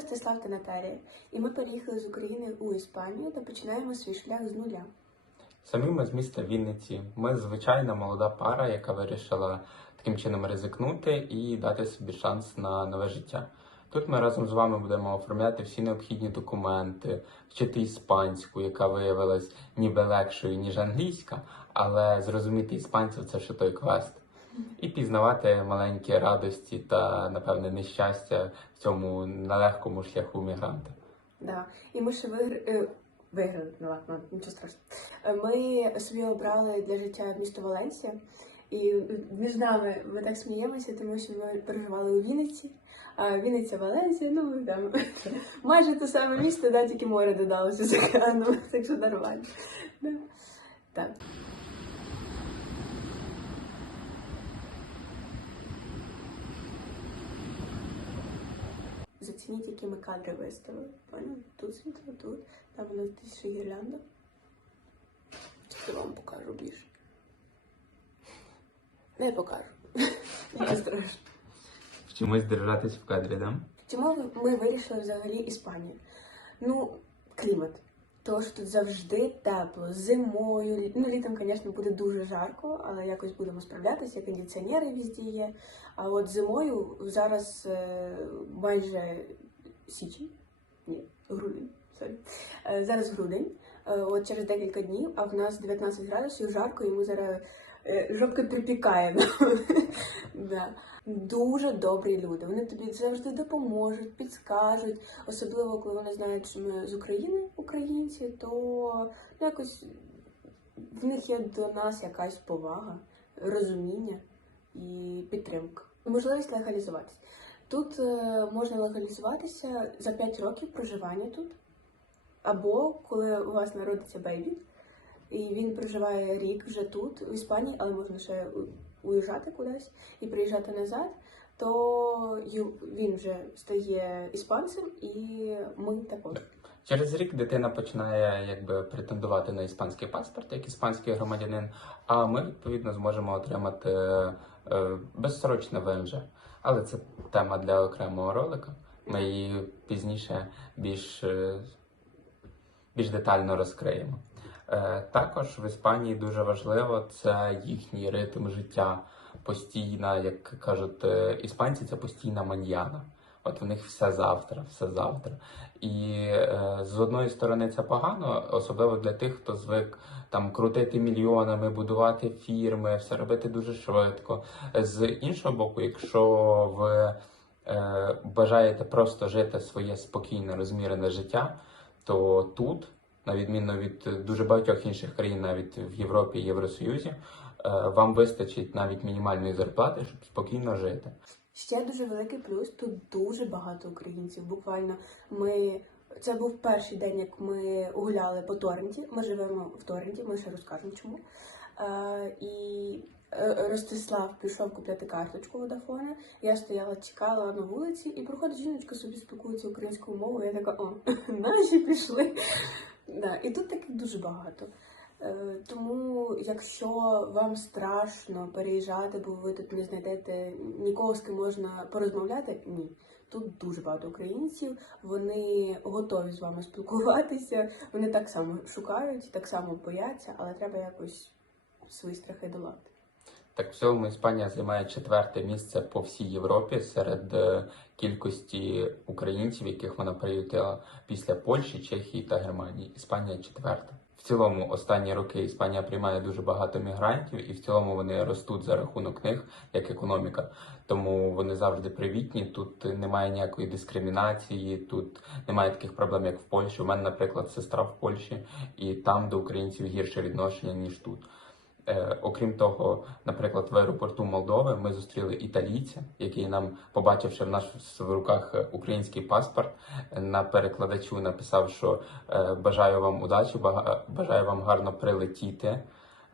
Ростислав та Наталія, і ми переїхали з України у Іспанію та починаємо свій шлях з нуля. Самі ми з міста Вінниці. Ми звичайна молода пара, яка вирішила таким чином ризикнути і дати собі шанс на нове життя. Тут ми разом з вами будемо оформляти всі необхідні документи, вчити іспанську, яка виявилась ніби легшою, ніж англійська, але зрозуміти іспанців це ще той квест. І пізнавати маленькі радості та, напевне, нещастя в цьому нелегкому шляху мігранта. Да. І ми ще вигр... е, виграли, ну ладно, нічого страшного. Е, Ми собі обрали для життя місто Валенсія. І між нами ми так сміємося, тому що ми переживали у Вінниці, а Вінниця Валенсія, ну там майже те саме місто, да, тільки море додалося з океану, так що нормально. Да. Так. Зацініть, які ми кадри виставили. Поняли? Тут світло, тут, там у нас ще гірлянда. Це вам покажу більше. Не покажу. Не страшно. Вчимось держатись в кадрі, да? Чому ми вирішили взагалі Іспанію? Ну, клімат. Тому що тут завжди тепло, зимою, ну літом, звісно, буде дуже жарко, але якось будемо справлятися, кондиціонери везде є. А от зимою зараз е, майже січень, ні, грудень, сорі. Е, зараз грудень, е, от через декілька днів, а в нас 19 градусів жарко, і ми зараз жопки припікаємо. Дуже добрі люди. Вони тобі завжди допоможуть, підскажуть. Особливо, коли вони знають, що ми з України, українці, то ну, якось в них є до нас якась повага, розуміння і підтримка. Можливість легалізуватися. Тут е, можна легалізуватися за 5 років проживання тут, або коли у вас народиться бейбі, і він проживає рік вже тут, в Іспанії, але можна ще уїжджати кудись і приїжджати назад, то він вже стає іспанцем, і ми також. Через рік дитина починає якби претендувати на іспанський паспорт як іспанський громадянин, а ми відповідно зможемо отримати е, безсрочне ВНЖ. Але це тема для окремого ролика. Ми її пізніше більш, е, більш детально розкриємо. Е, Також в Іспанії дуже важливо це їхній ритм життя. Постійна, як кажуть е, іспанці, це постійна маньяна. От в них все завтра, все завтра. І е, з одної сторони це погано, особливо для тих, хто звик там крутити мільйонами, будувати фірми, все робити дуже швидко. З іншого боку, якщо ви е, бажаєте просто жити своє спокійне, розмірене життя, то тут, на відміну від дуже багатьох інших країн, навіть в Європі і Євросоюзі, е, вам вистачить навіть мінімальної зарплати, щоб спокійно жити. Ще дуже великий плюс. Тут дуже багато українців. Буквально ми. Це був перший день, як ми гуляли по Торренті. Ми живемо в Торренті, ми ще розкажемо чому. Е, і е, Ростислав пішов купляти карточку Водафона. Я стояла, чекала на вулиці, і проходить жіночка собі спілкується українською мовою. Я така, о, наші пішли. Да, і тут таких дуже багато. Е, Тому, якщо вам страшно переїжджати, бо ви тут не знайдете нікого, з ким можна порозмовляти, ні. Тут дуже багато українців, вони готові з вами спілкуватися, вони так само шукають, так само бояться, але треба якось свої страхи долати. Так, в цілому Іспанія займає четверте місце по всій Європі серед е, кількості українців, яких вона приютила після Польщі, Чехії та Германії. Іспанія четверта. В цілому, останні роки Іспанія приймає дуже багато мігрантів, і в цілому вони ростуть за рахунок них як економіка. Тому вони завжди привітні. Тут немає ніякої дискримінації, тут немає таких проблем, як в Польщі. У мене, наприклад, сестра в Польщі, і там до українців гірше відношення ніж тут. Е, окрім того, наприклад, в аеропорту Молдови ми зустріли італійця, який нам, побачивши в нас в руках український паспорт, на перекладачу написав, що е, бажаю вам удачі, бажаю вам гарно прилетіти,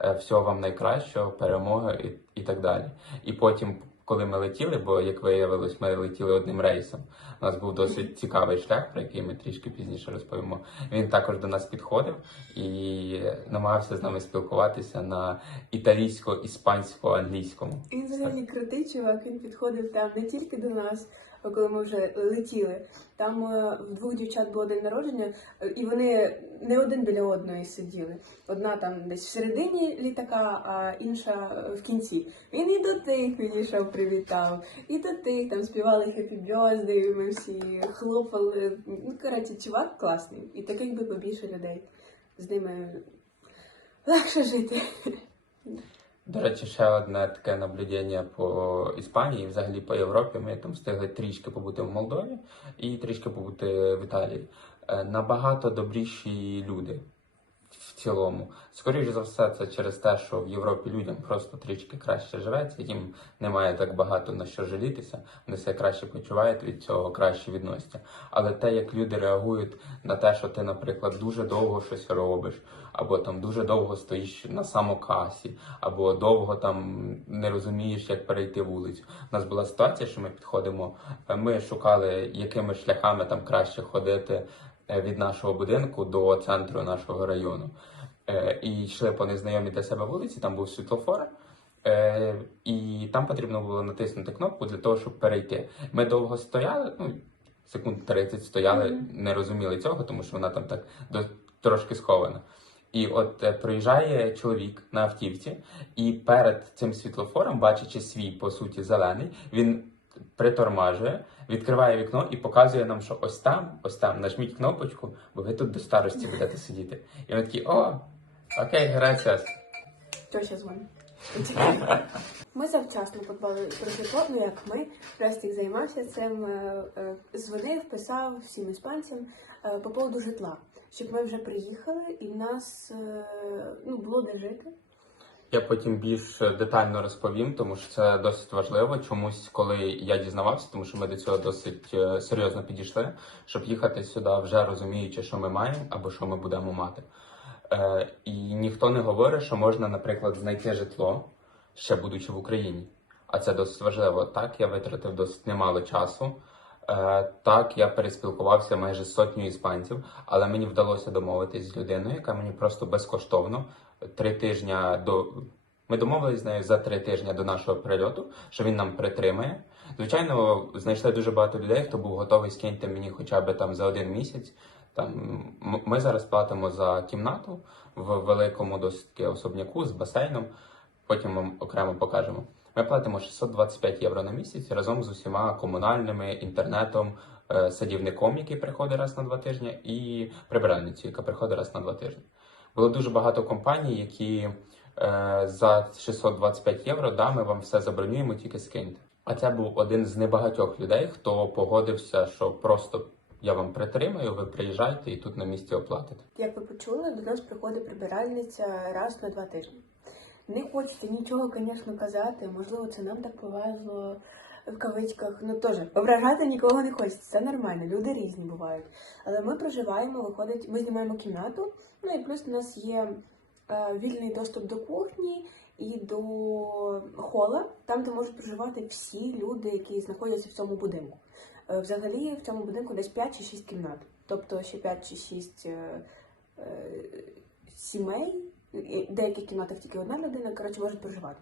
е, всього вам найкращого, перемоги і так далі. І потім, коли ми летіли, бо як виявилось, ми летіли одним рейсом. У нас був досить цікавий шлях, про який ми трішки пізніше розповімо. Він також до нас підходив і намагався з нами спілкуватися на італійсько, іспансько, англійському. Він взагалі крутий чувак, він підходив там не тільки до нас, коли ми вже летіли. Там е, в двох дівчат було день народження, е, і вони не один біля одної сиділи. Одна там десь всередині літака, а інша е, в кінці. Він і до тих підійшов, привітав, і до тих там співали Happy Birthday, ми всі хлопали. Ну, коротше, чувак класний. І таких би побільше людей. З ними легше жити. До речі, ще одне таке наблюдення по Іспанії, взагалі по Європі. Ми там встигли трішки побути в Молдові і трішки побути в Італії. Е, Набагато добріші люди цілому. Скоріше за все, це через те, що в Європі людям просто трішки краще живеться, їм немає так багато на що жалітися, вони себе краще почувають від цього, краще відносяться. Але те, як люди реагують на те, що ти, наприклад, дуже довго щось робиш, або там дуже довго стоїш на самокасі, або довго там не розумієш, як перейти вулицю. У нас була ситуація, що ми підходимо, ми шукали, якими шляхами там краще ходити від нашого будинку до центру нашого району. Е, І йшли по незнайомій для себе вулиці, там був світлофор. Е, і там потрібно було натиснути кнопку для того, щоб перейти. Ми довго стояли, ну, секунд 30 стояли, не розуміли цього, тому що вона там так до, трошки схована. І от е, приїжджає чоловік на автівці, і перед цим світлофором, бачачи свій, по суті, зелений, він притормажує, відкриває вікно і показує нам, що ось там, ось там, нажміть кнопочку, бо ви тут до старості будете сидіти. І ми такі, о, окей, грація. Тьоща дзвонить. Ми завчасно подбали про житло, ну як ми, Рестик займався цим, е, е, дзвонив, писав всім іспанцям е, по поводу житла, щоб ми вже приїхали і в нас ну, було де жити. Я потім більш детально розповім, тому що це досить важливо. Чомусь, коли я дізнавався, тому що ми до цього досить е, серйозно підійшли, щоб їхати сюди, вже розуміючи, що ми маємо або що ми будемо мати. Е, і ніхто не говорить, що можна, наприклад, знайти житло, ще будучи в Україні. А це досить важливо. Так, я витратив досить немало часу. Е, так, я переспілкувався майже з сотнею іспанців, але мені вдалося домовитись з людиною, яка мені просто безкоштовно три тижні до. Ми домовились з нею за три тижні до нашого прильоту, що він нам притримає. Звичайно, знайшли дуже багато людей, хто був готовий скиньте мені хоча б там за один місяць. Там ми зараз платимо за кімнату в великому досить особняку з басейном. Потім вам окремо покажемо. Ми платимо 625 євро на місяць разом з усіма комунальними, інтернетом, е, садівником, який приходить раз на два тижні, і прибиральницею, яка приходить раз на два тижні. Було дуже багато компаній, які е, за 625 євро да, ми вам все забронюємо, тільки скиньте. А це був один з небагатьох людей, хто погодився, що просто я вам притримаю, ви приїжджайте і тут на місці оплатите. Як ви почули, до нас приходить прибиральниця раз на два тижні. Не хочеться нічого, звісно, казати. Можливо, це нам так повезло в кавичках. Ну теж ображати нікого не хочеться. Це нормально, люди різні бувають. Але ми проживаємо, виходить, ми знімаємо кімнату. Ну і плюс у нас є е, вільний доступ до кухні і до хола, там, де можуть проживати всі люди, які знаходяться в цьому будинку. Е, Взагалі в цьому будинку десь 5 чи 6 кімнат, тобто ще 5 чи 6 е, е, сімей. І В деяких кімнатах тільки одна людина, коротше, можуть проживати.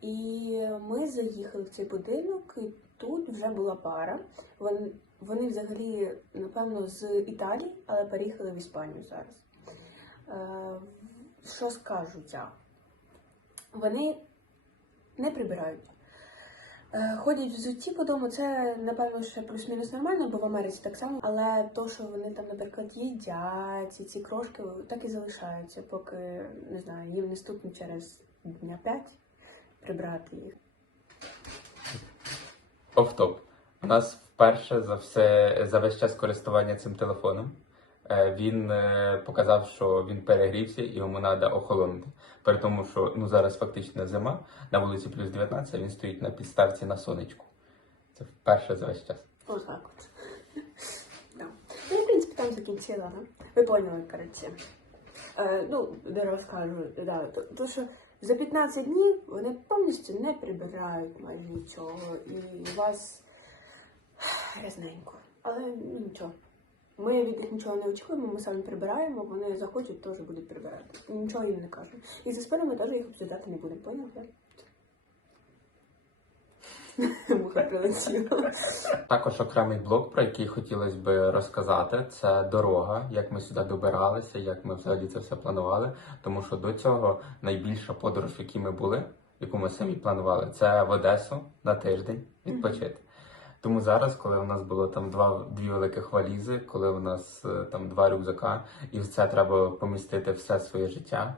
І ми заїхали в цей будинок, і тут вже була пара. Вони, вони взагалі, напевно, з Італії, але переїхали в Іспанію зараз. Е, що скажу я? Вони не прибирають. Е, Ходять взуті по дому, це напевно ще плюс-мінус нормально, бо в Америці так само. Але то, що вони там, наприклад, їдять, і ці крошки так і залишаються, поки не знаю, їм не стукне через дня п'ять прибрати їх. Офтоп. У нас вперше за все за весь час користування цим телефоном. е, Він е, показав, що він перегрівся і йому треба охолонути. При тому, що ну зараз фактично зима, на вулиці плюс 19, він стоїть на підставці на сонечку. Це вперше за весь час. Отак от. Да. Ну, в принципі, там закінчила, да? Ви поняли, коротше. Е, ну, де розкажу, да. То, то, що за 15 днів вони повністю не прибирають майже нічого. І у вас грязненько. Але ну, нічого. Ми від них нічого не очікуємо, ми самі прибираємо, вони захочуть, теж будуть прибирати. Нічого їм не кажемо. І за спинами теж їх обсуждати не будемо, поняли? Да? Муха прилетіла. Також окремий блок, про який хотілося б розказати, це дорога, як ми сюди добиралися, як ми взагалі це все планували. Тому що до цього найбільша подорож, в якій ми були, яку ми самі планували, це в Одесу на тиждень відпочити. Тому зараз, коли у нас було там два дві великих валізи, коли у нас е, там два рюкзака, і в це треба помістити все своє життя.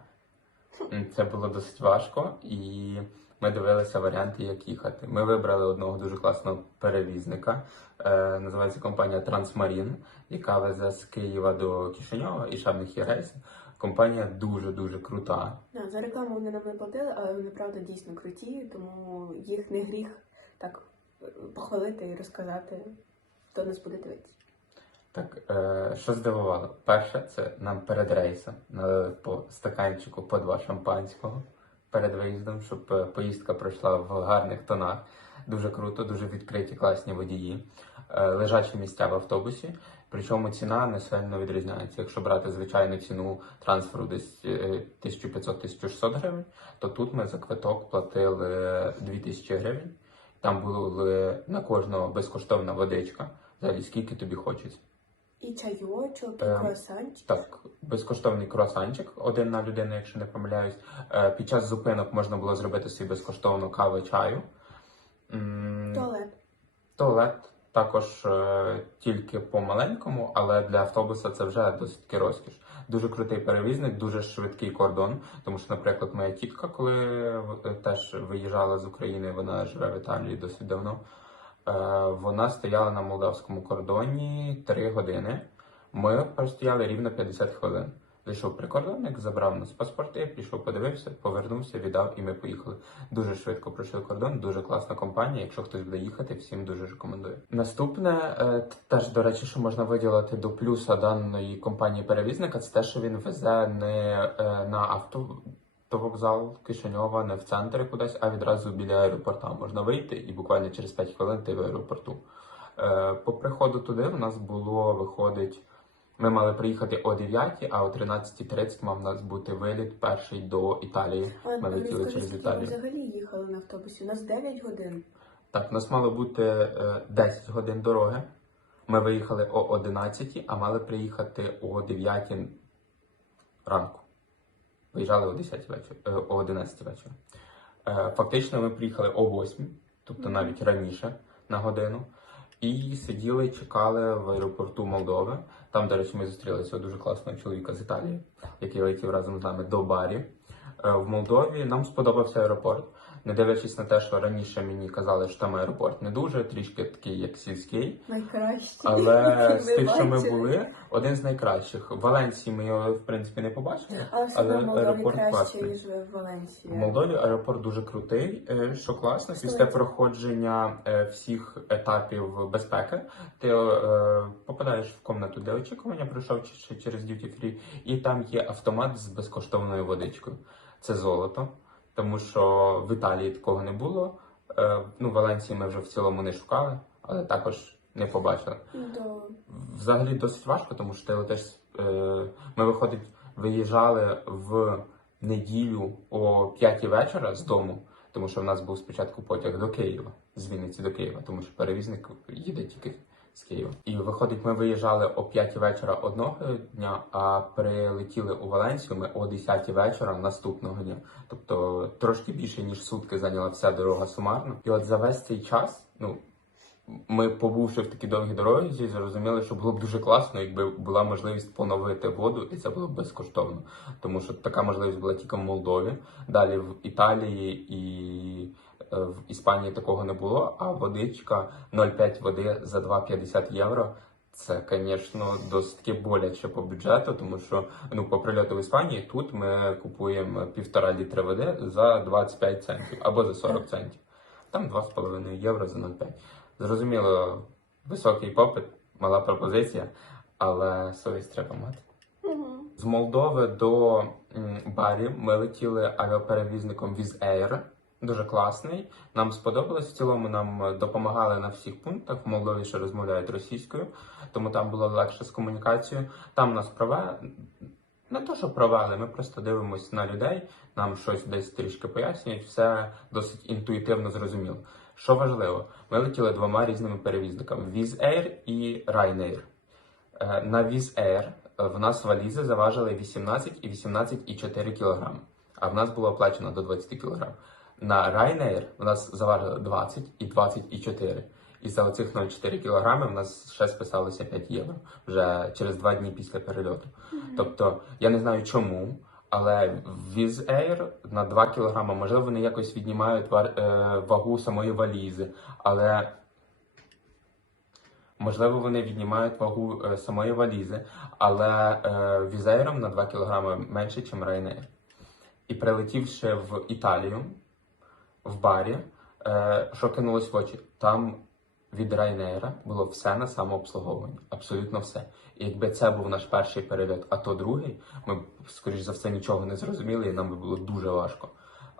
Це було досить важко, і ми дивилися варіанти, як їхати. Ми вибрали одного дуже класного перевізника. Е, називається компанія Трансмарін, яка везе з Києва до Кишиньова і ще в них є рейси. Компанія дуже дуже крута. Да, за рекламу вони нам не платили, але вони правда дійсно круті, тому їх не гріх так е, похвалити і розказати, хто нас буде дивитися. Так, е, що здивувало? Перше, це нам перед рейсом налили по стаканчику по два шампанського перед виїздом, щоб е, поїздка пройшла в гарних тонах. Дуже круто, дуже відкриті, класні водії, е, лежачі місця в автобусі. Причому ціна не сильно відрізняється. Якщо брати звичайну ціну трансферу десь е, 1500-1600 гривень, то тут ми за квиток платили 2000 гривень. Там були на кожного безкоштовна водичка. Взагалі, скільки тобі хочеться. І чайочок, і Ем, круасанчик. Так, безкоштовний круасанчик, один на людину, якщо не помиляюсь. Е, Під час зупинок можна було зробити собі безкоштовну каву чаю. М, Туалет. Туалет також е, тільки по маленькому, але для автобуса це вже досить таки розкіш. Дуже крутий перевізник, дуже швидкий кордон. Тому що, наприклад, моя тітка, коли е, теж виїжджала з України, вона живе в Італії досить давно. Е, вона стояла на молдавському кордоні 3 години. Ми простояли рівно 50 хвилин. Зайшов прикордонник, забрав нас паспорти, пішов, подивився, повернувся, віддав, і ми поїхали. Дуже швидко пройшли кордон, дуже класна компанія. Якщо хтось буде їхати, всім дуже рекомендую. Наступне, е, теж до речі, що можна виділити до плюса даної компанії перевізника, це те, що він везе не е, на авто. Автовокзал Кишиньова не в центрі кудись, а відразу біля аеропорта можна вийти і буквально через 5 хвилин ти в аеропорту. Е, по приходу туди в нас було виходить. Ми мали приїхати о 9, а о 13.30 мав у нас бути виліт перший до Італії. Ми летіли через Італію. взагалі їхали на автобусі? У нас 9 годин. Так, у нас мало бути е, 10 годин дороги. Ми виїхали о 11, а мали приїхати о 9 ранку. Виїжджали о 10 вечора, е, о 11 вечора. Е, Фактично ми приїхали о 8, тобто навіть раніше на годину. І сиділи, чекали в аеропорту Молдови. Там, до речі, ми зустрілися дуже класного чоловіка з Італії, який летів разом з нами до барі. Е, В Молдові нам сподобався аеропорт. Не дивлячись на те, що раніше мені казали, що там аеропорт не дуже, трішки такий, як сільський. Найкращі. Але з тих, що ми були, один з найкращих. В Валенсії ми його в принципі не побачили. Але все але в Молдові аеропорт краще, класний. ніж в Валенсії. В Молдові аеропорт дуже крутий, е, що класно. Після проходження е, всіх етапів безпеки ти е, попадаєш в комнату для очікування, пройшов чи- через Duty Free, і там є автомат з безкоштовною водичкою. Це золото, тому що в Італії такого не було. Е, Ну, в Валенції ми вже в цілому не шукали, але також не побачили. Ну, Взагалі досить важко, тому що ти летиш. Е, ми виходить, виїжджали в неділю о 5 вечора з дому, тому що в нас був спочатку потяг до Києва, з Вінниці до Києва, тому що перевізник їде тільки з Києва. І виходить, ми виїжджали о 5 вечора одного дня, а прилетіли у Валенсію ми о 10 вечора наступного дня. Тобто трошки більше ніж сутки зайняла вся дорога сумарно. І от за весь цей час, ну ми, побувши в такій довгій дорозі, зрозуміли, що було б дуже класно, якби була можливість поновити воду, і це було б безкоштовно. Тому що така можливість була тільки в Молдові. Далі в Італії і в Іспанії такого не було. А водичка 0,5 води за 2,50 євро. Це, звісно, досить таки боляче по бюджету, тому що ну, по прильоту в Іспанії тут ми купуємо півтора літра води за 25 центів або за 40 центів. Там 2,5 євро за 0,5. Зрозуміло, високий попит, мала пропозиція, але совість треба мати. З Молдови до Барі ми летіли авіаперевізником Wizz Air. Дуже класний. Нам сподобалось. В цілому нам е, допомагали на всіх пунктах. В Молдові ще розмовляють російською, тому там було легше з комунікацією. Там нас провели. Не то, що провели, ми просто дивимося на людей, нам щось десь трішки пояснюють, все досить інтуїтивно зрозуміло. Що важливо, ми летіли двома різними перевізниками: Wizz Air і Ryanair. Е, На Wizz Air в нас валізи заважили 18 і 18,4 кг, а в нас було оплачено до 20 кг. На Ryanair в нас заважили 20 і 20,4. І за оцих 0,4 кг в нас ще списалося 5 євро вже через два дні після перельоту. Тобто я не знаю чому, але Wizz Air на 2 кг, можливо, вони якось віднімають е, вагу самої валізи, але можливо вони віднімають вагу е, самої валізи, але Air на 2 кг менше, ніж Ryanair. І прилетівши в Італію, в барі, е, що кинулось в очі? Там від Ryanair було все на самообслуговуванні, абсолютно все. І якби це був наш перший перельот, а то другий, ми б, скоріш за все, нічого не зрозуміли, і нам би було дуже важко.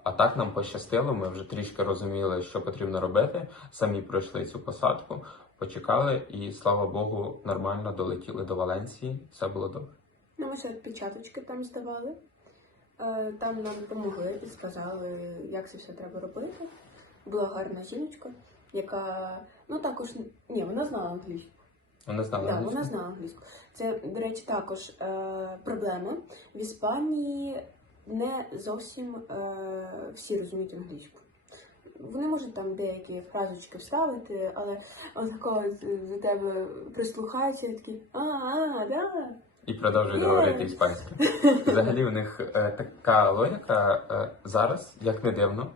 А так нам пощастило, ми вже трішки розуміли, що потрібно робити. Самі пройшли цю посадку, почекали, і слава Богу, нормально долетіли до Валенції. Все було добре. Ну, ми ще печаточки там здавали. Е, Там нам допомогли і сказали, як це все треба робити. Була гарна жіночка, яка ну також ні, вона знала англійську. Вони знали Так, англійську? вона знала англійську. Це, до речі, також е, проблема. В Іспанії не зовсім е, всі розуміють англійську. Вони можуть там деякі фразочки вставити, але отако до тебе прислухаються і такі а, а, да. І продовжують говорити іспанською. Взагалі в них е, така логіка е, зараз, як не дивно.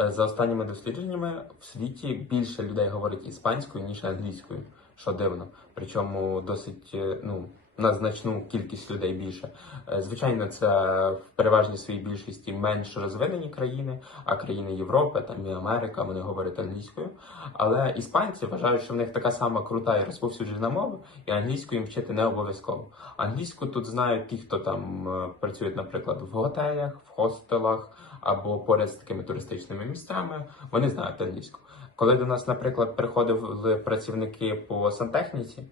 е, За останніми дослідженнями в світі більше людей говорить іспанською, ніж англійською, що дивно. Причому досить е, ну, на значну кількість людей більше. Е, Звичайно, це в переважній своїй більшості менш розвинені країни, а країни Європи, там і Америка, вони говорять англійською. Але іспанці вважають, що в них така сама крута і розповсюджена мова, і англійську їм вчити не обов'язково. Англійську тут знають ті, хто там е, працюють, наприклад, в готелях, в хостелах або поряд з такими туристичними місцями. Вони знають англійську. Коли до нас, наприклад, приходили працівники по сантехніці,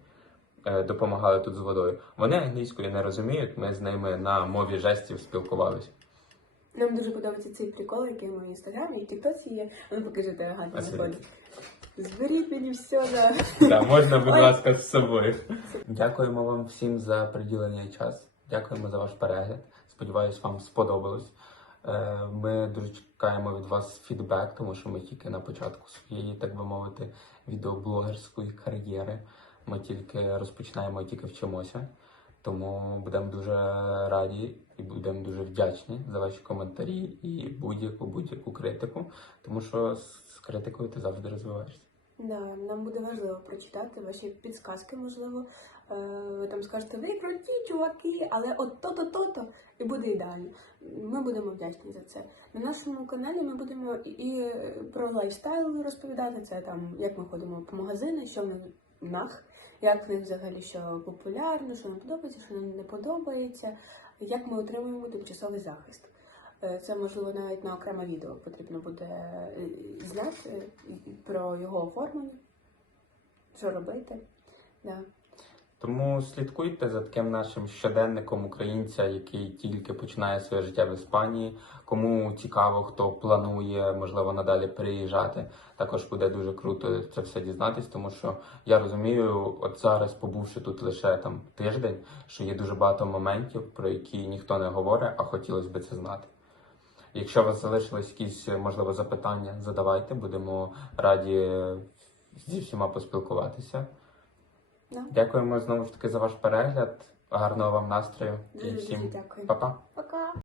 допомагали тут з водою, вони англійською не розуміють. Ми з ними на мові жестів спілкувалися. Нам дуже подобається цей прикол, який в інстаграмі і Тіктоці є. Ну покажи де гарно Спасибі. виходить. Зберіть мені все на Так, можна, будь ласка, з собою. Дякуємо вам всім за приділений час. Дякуємо за ваш перегляд. Сподіваюсь, вам сподобалось. Е, Ми дуже чекаємо від вас фідбек, тому що ми тільки на початку своєї, так би мовити, відеоблогерської кар'єри. Ми тільки розпочинаємо і тільки вчимося. Тому будемо дуже раді і будемо дуже вдячні за ваші коментарі і будь-яку будь-яку критику, тому що з критикою ти завжди розвиваєшся. Да, нам буде важливо прочитати ваші підсказки, можливо. Е, Ви там скажете, ви круті, чуваки, але от то-то, то-то, і буде ідеально. Ми будемо вдячні за це. На нашому каналі ми будемо і- про лайфстайл розповідати. Це там, як ми ходимо по магазинах, що в них, як в них взагалі що популярно, що нам подобається, що нам не подобається, як ми отримуємо тимчасовий захист. Е, Це можливо навіть на окреме відео потрібно буде знати зняти е, про його оформлення, що робити. Да. Тому слідкуйте за таким нашим щоденником українця, який тільки починає своє життя в Іспанії. Кому цікаво, хто планує, можливо, надалі переїжджати. Також буде дуже круто це все дізнатись, тому що я розумію, от зараз, побувши тут лише там тиждень, що є дуже багато моментів, про які ніхто не говорить, а хотілося б це знати. Якщо у вас залишились якісь, можливо, запитання, задавайте, будемо раді зі всіма поспілкуватися. Да. Дякуємо знову ж таки за ваш перегляд. Гарного вам настрою і Дуже всім дякую. па-па. Пока!